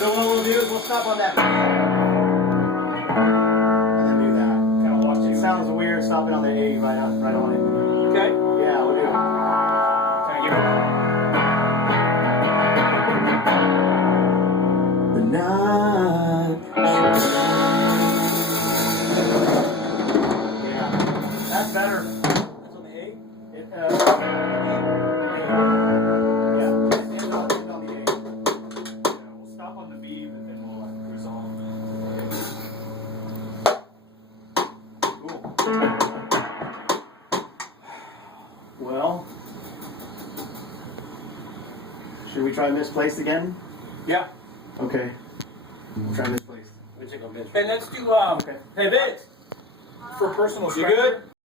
So what we'll do is we'll stop on that. And then do that. Kind of watch It you. sounds weird stopping on the A right on it. Okay. Yeah, we'll do it. Kind of give it. The night. Yeah, that's better. That's on the A. It, yeah, end on the A. Yeah, we'll stop on the B, but then we'll cruise on. Cool. Well, should we try misplaced again? Yeah. Okay. We'll try misplaced. And let's do, Okay. hey Vince, for personal You strength, good?